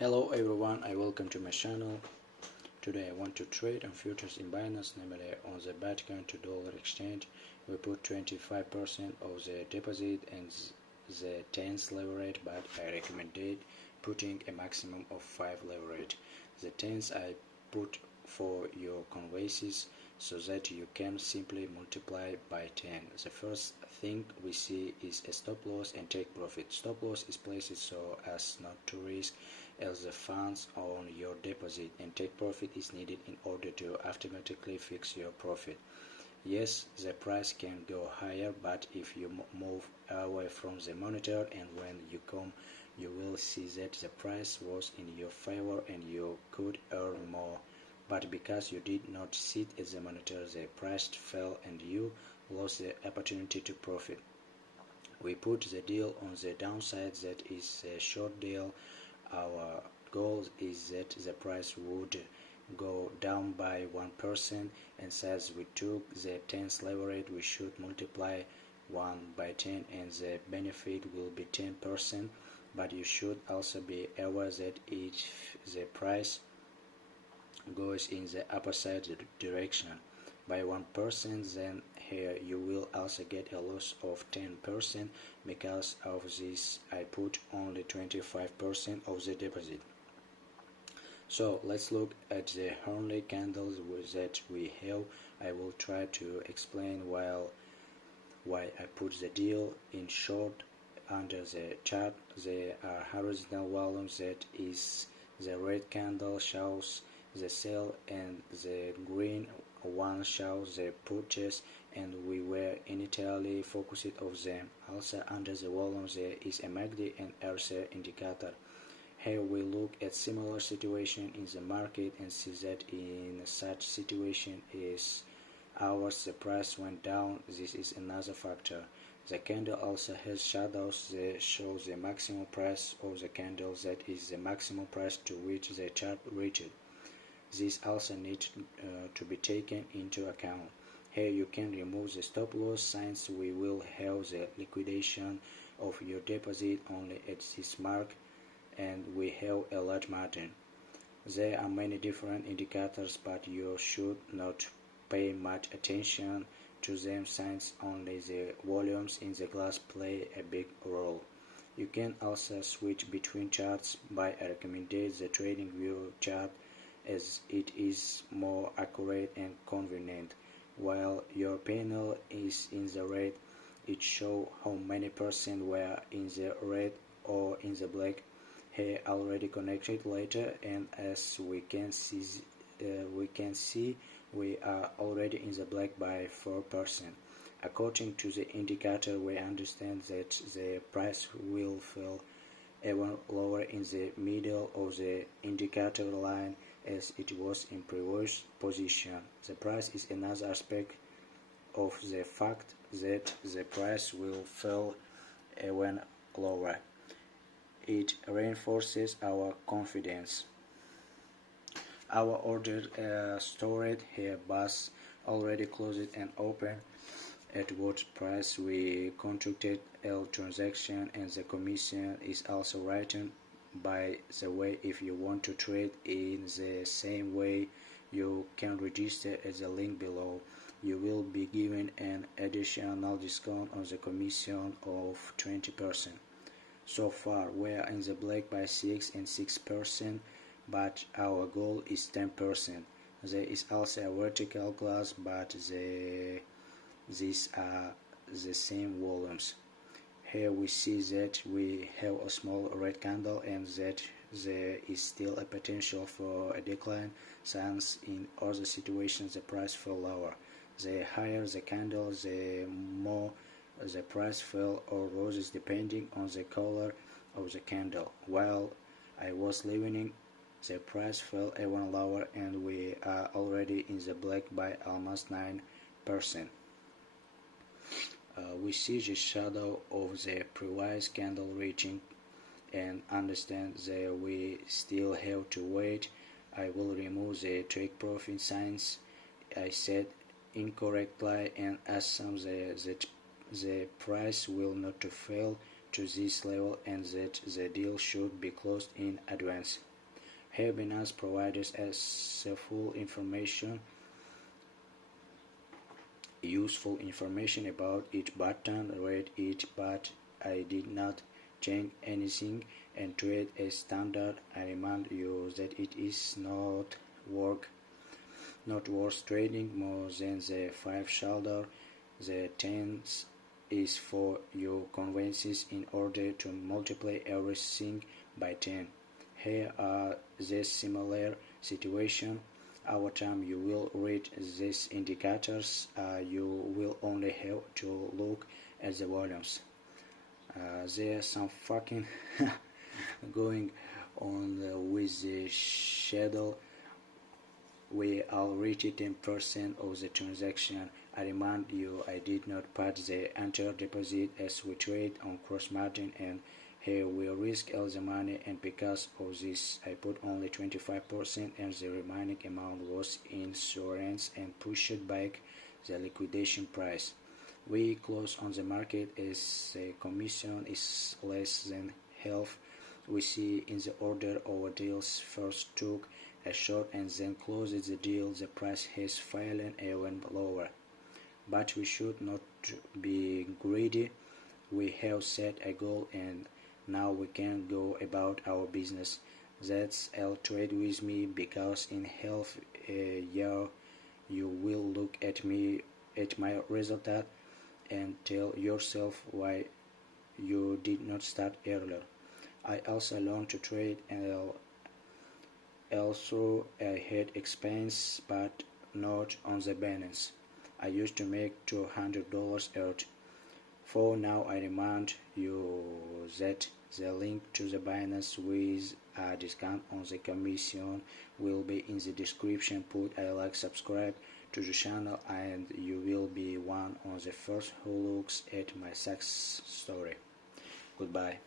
Hello everyone, I welcome to my channel. Today I want to trade on futures in Binance, namely on the Bitcoin to dollar exchange. We put 25% of the deposit and the 10th leverage, but I recommended putting a maximum of 5 leverage. The 10th I put for your conveyances so that you can simply multiply by 10. The first thing we see is a stop loss and take profit. Stop loss is placed so as not to risk else the funds on your deposit, and take profit is needed in order to automatically fix your profit. Yes, the price can go higher, but if you move away from the monitor and when you come, you will see that the price was in your favor and you could earn more. But because you did not sit at the monitor, the price fell and you lost the opportunity to profit. We put the deal on the downside, that is a short deal. Our goal is that the price would go down by 1%, and since we took the 10th leverage, we should multiply 1 by 10 and the benefit will be 10%. But you should also be aware that if the price goes in the opposite direction by 1%, then here you will also get a loss of 10%. Because of this, I put only 25% of the deposit. So let's look at the only candles that we have. I will try to explain why I put the deal in short. Under the chart, there are horizontal volumes, that is the red candle shows the sell and the green one shows the purchase, and we were initially focused on them. Also under the volumes there is a MACD and RSI indicator. Here we look at similar situation in the market and see that in such situation is ours, the price went down. This is another factor. The candle also has shadows that shows the maximum price of the candle, that is the maximum price to which the chart reached. This also needs to be taken into account. Here you can remove the stop loss, since we will have the liquidation of your deposit only at this mark and we have a large margin. There are many different indicators, but you should not pay much attention to them, since only the volumes in the glass play a big role. You can also switch between charts, but I recommend the trading view chart as it is more accurate and convenient. While your panel is in the red, it shows how many percent were in the red or in the black. Here already connected later, and as we can see we are already in the black by 4%. According to the indicator, we understand that the price will fall even lower in the middle of the indicator line as it was in previous position. The price is another aspect of the fact that the price will fall even lower. It reinforces our confidence. Our order stored here was already closed and open at what price we contracted L transaction, and the commission is also written. By the way, if you want to trade in the same way, you can register at the link below. You will be given an additional discount on the commission of 20%. So far we are in the black by 6 and 6%, but our goal is 10%. There is also a vertical glass, but these are the same volumes. Here we see that we have a small red candle and that there is still a potential for a decline, since in other situations the price fell lower. The higher the candle, the more the price fell or roses depending on the color of the candle. While I was leaving, the price fell even lower and we are already in the black by almost 9%. We see the shadow of the previous candle reaching and understand that we still have to wait. I will remove the take profit signs I said incorrectly and assume that the price will not fail to this level and that the deal should be closed in advance. Here Binance provides us full information, useful information about each button, read it, but I did not change anything and trade as standard. I remind you that it is not worth trading more than the 5 shoulder. The 10th is for your convenience in order to multiply everything by 10. Here are the similar situation. Over time you will read these indicators. You will only have to look at the volumes. There's some fucking going on with the shadow. We already 10% of the transaction. I remind you I did not put the entire deposit as we trade on cross margin, and here we risk all the money, and because of this I put only 25% and the remaining amount was insurance and pushed back the liquidation price. We close on the market as the commission is less than half. We see in the order our deals first took a short and then closed the deal. The price has fallen even lower. But we should not be greedy. We have set a goal and now we can go about our business. That's all. Trade with me, because in half a year you will look at my result and tell yourself why you did not start earlier. I also learned to trade, and also I had expense, but not on the Binance. I used to make $200 each. For now, I remind you that the link to the Binance with a discount on the commission will be in the description. Put a like, subscribe to the channel, and you will be one of the first who looks at my success story. Goodbye.